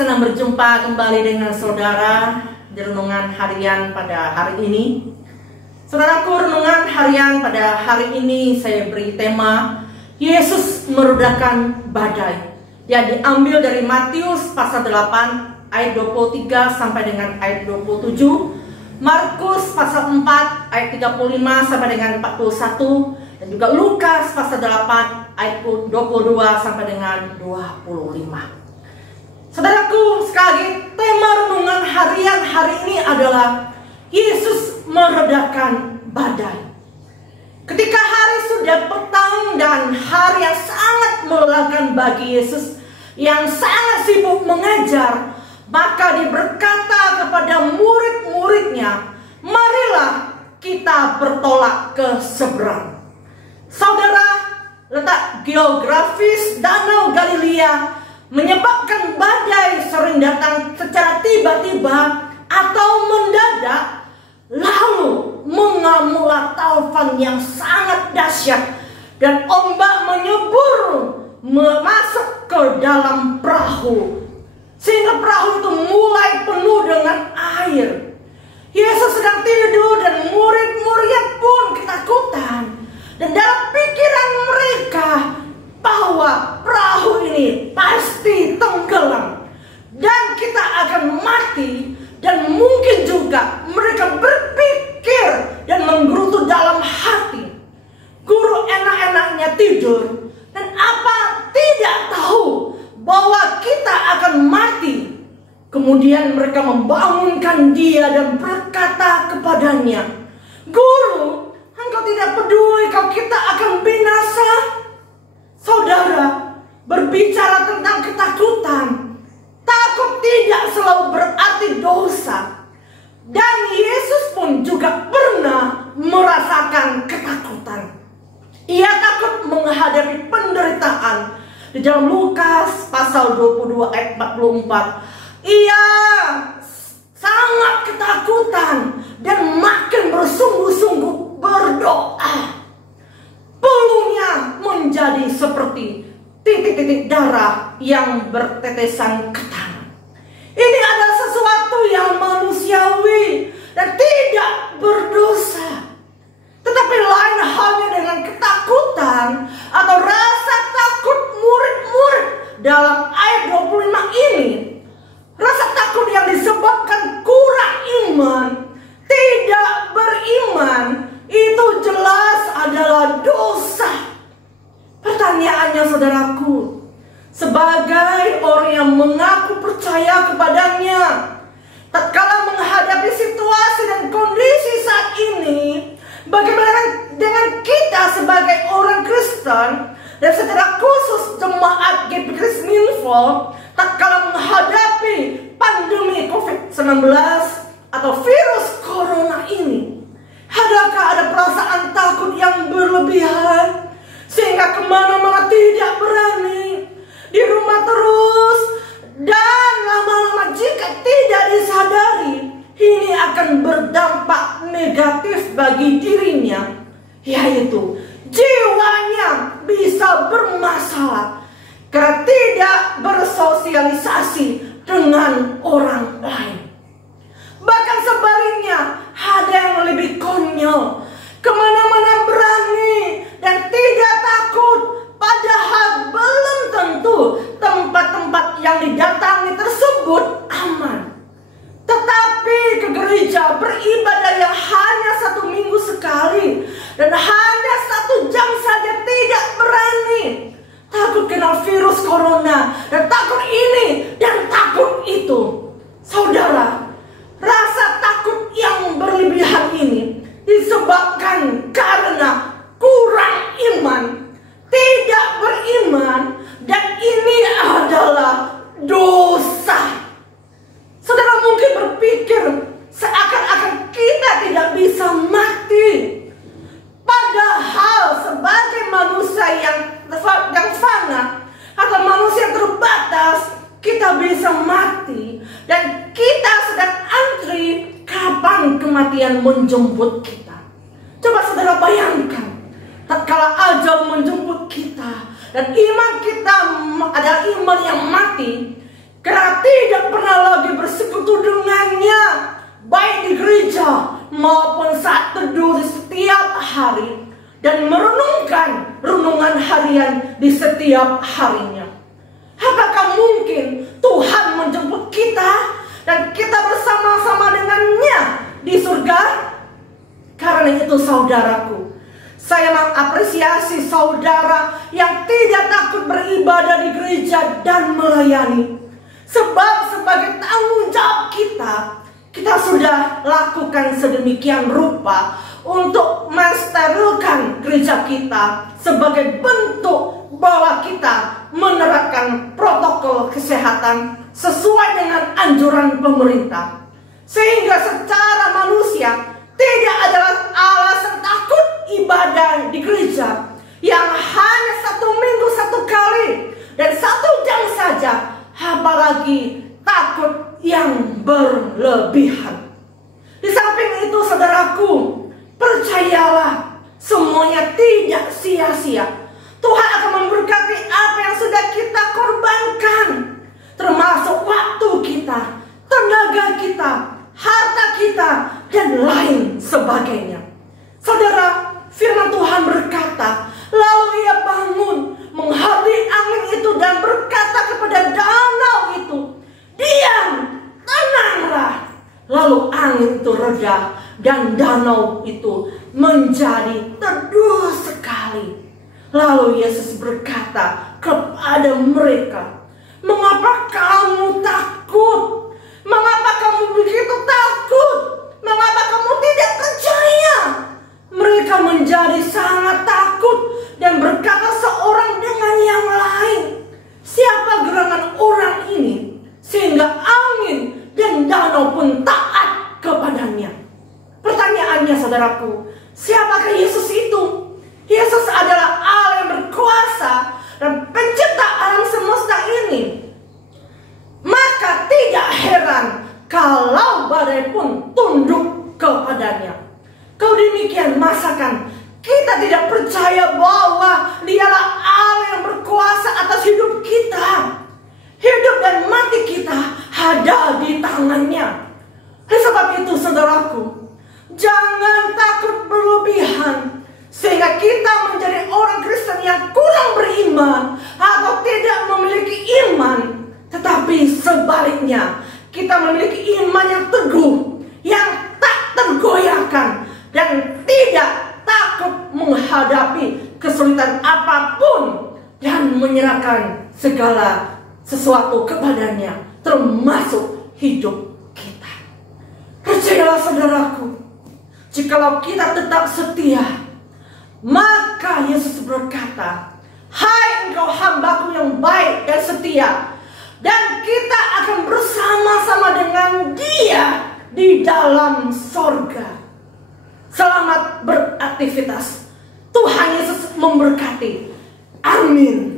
senang berjumpa kembali dengan saudara di renungan harian pada hari ini. Saudaraku, renungan harian pada hari ini saya beri tema Yesus meredakan badai. Dia diambil dari Matius pasal 8 ayat 23 sampai dengan ayat 27, Markus pasal 4 ayat 35 sampai dengan 41, dan juga Lukas pasal 8 ayat 22 sampai dengan 25. Saudaraku, sekali lagi tema renungan harian hari ini adalah Yesus meredakan badai. Ketika hari sudah petang dan hari yang sangat melelahkan bagi Yesus yang sangat sibuk mengajar, maka dia berkata kepada murid-muridnya, "Marilah kita bertolak ke seberang." Saudara, letak geografis Danau Galilea menyebabkan badai sering datang secara tiba-tiba atau mendadak, lalu mengamuklah taufan yang sangat dahsyat dan ombak menyebur masuk ke dalam perahu sehingga perahu itu mulai penuh dengan air. Yesus sedang tidur dan murid-muridnya pun ketakutan, dan dalam pikiran mereka bahwa perahu ini pasti tenggelam dan kita akan mati, dan mungkin juga mereka berpikir dan menggerutu dalam hati, "Guru enak-enaknya tidur dan apa tidak tahu bahwa kita akan mati." Kemudian mereka membangunkan dia dan berkata kepadanya, "Guru, engkau tidak peduli kalau kita akan binasa?" Saudara, berbicara tentang ketakutan, takut tidak selalu berarti dosa. Dan Yesus pun juga pernah merasakan ketakutan. Ia takut menghadapi penderitaan. Di dalam Lukas pasal 22 ayat 44, ia sangat ketakutan dan makin bersungguh-sungguh berdoa. Peluhnya menjadi seperti titik-titik darah yang bertetesan ke tanah. Ini adalah sesuatu yang manusiawi dan tidak berdosa. Tetapi lain halnya dengan ketakutan atau rasa takut murid-murid dalam ayat 25 ini. Rasa takut yang disebabkan kurang iman, tidak beriman, itu jelas adalah dosa. Pertanyaannya, saudaraku, sebagai orang yang mengaku percaya kepadanya, tatkala menghadapi situasi dan kondisi saat ini, bagaimana dengan kita sebagai orang Kristen dan secara khusus jemaat GP Krisminfo, tatkala menghadapi pandemi COVID-19 atau virus corona ini? Adakah ada perasaan takut yang berlebihan sehingga kemana-mana tidak berani, di rumah terus, dan lama-lama jika tidak disadari, ini akan berdampak negatif bagi dirinya, yaitu jiwanya bisa bermasalah karena tidak bersosialisasi dengan orang lain. Bahkan sebaliknya, ada yang lebih konyol, kemana-mana berani dan tidak takut, padahal belum tentu tempat-tempat yang didatangi tersebut aman. Tetapi ke gereja beribadah yang hanya 1 minggu sekali dan hanya 1 jam saja tidak berani. Takut kena virus corona dan takut ini dan takut itu. Saudara, rasa takut yang berlebihan ini disebabkan karena kurang iman, tidak beriman, dan ini adalah dosa. Saudara mungkin berpikir seakan-akan kita tidak bisa mati. Padahal sebagai manusia yang fana atau manusia terbatas, kita bisa mati. Dan kita sedang antri kapan kematian menjemput kita. Coba saudara bayangkan, tatkala ajal menjemput kita dan iman kita adalah iman yang mati, Karena tidak pernah lagi bersekutu dengannya, baik di gereja maupun saat teduh di setiap hari, dan merenungkan renungan harian di setiap harinya. Apakah mungkin Tuhan menjemput kita dan kita bersama-sama dengannya di surga? Karena itu saudaraku, saya mengapresiasi saudara yang tidak takut beribadah di gereja dan melayani. Sebab sebagai tanggung jawab kita sudah lakukan sedemikian rupa untuk mensterilkan gereja kita sebagai bentuk bahwa kita menerapkan protokol kesehatan sesuai dengan anjuran pemerintah. Sehingga secara manusia tidak ada alasan takut ibadah di gereja yang hanya 1 minggu 1 kali dan 1 jam saja, apalagi takut yang berlebihan. Di samping itu saudaraku, percayalah, semuanya tidak sia-sia. Tuhan akan memberkati apa yang sudah kita korbankan, termasuk waktu kita, tenaga kita, harta kita, dan lain sebagainya. Saudara, firman Tuhan berkata, lalu ia bangun, menghadiri angin itu dan berkata kepada danau itu, diam, tenanglah. Lalu angin itu reda dan danau itu menjadi teduh sekali. Lalu Yesus berkata kepada mereka, mengapa kamu takut? Mengapa kamu begitu takut? Mengapa kamu tidak percaya? Mereka menjadi sangat takut dan berkata seorang dengan yang lain, siapa gerangan orang ini sehingga angin dan danau pun taat kepadanya? Pertanyaannya saudaraku, siapakah Yesus itu? Yesus adalah Allah yang berkuasa dan pencipta alam semesta ini. Maka tidak heran kalau badai pun tunduk kepadanya. Kalau demikian, masakan kita tidak percaya bahwa Dialah Allah yang berkuasa atas hidup kita? Hidup dan mati kita ada di tangannya. Oleh sebab itu saudaraku, jangan takut berlebihan sehingga kita menjadi orang Kristen yang kurang beriman atau tidak memiliki iman. Tetapi sebaliknya, kita memiliki iman yang teguh, yang tak tergoyahkan, dan tidak takut menghadapi kesulitan apapun dan menyerahkan segala sesuatu kepadanya, termasuk hidup kita. Percayalah saudaraku, jikalau kita tetap setia, maka Yesus berkata, hai engkau hambaku yang baik dan setia, dan kita akan bersama-sama dengan Dia di dalam sorga. Selamat beraktivitas. Tuhan Yesus memberkati. Amin.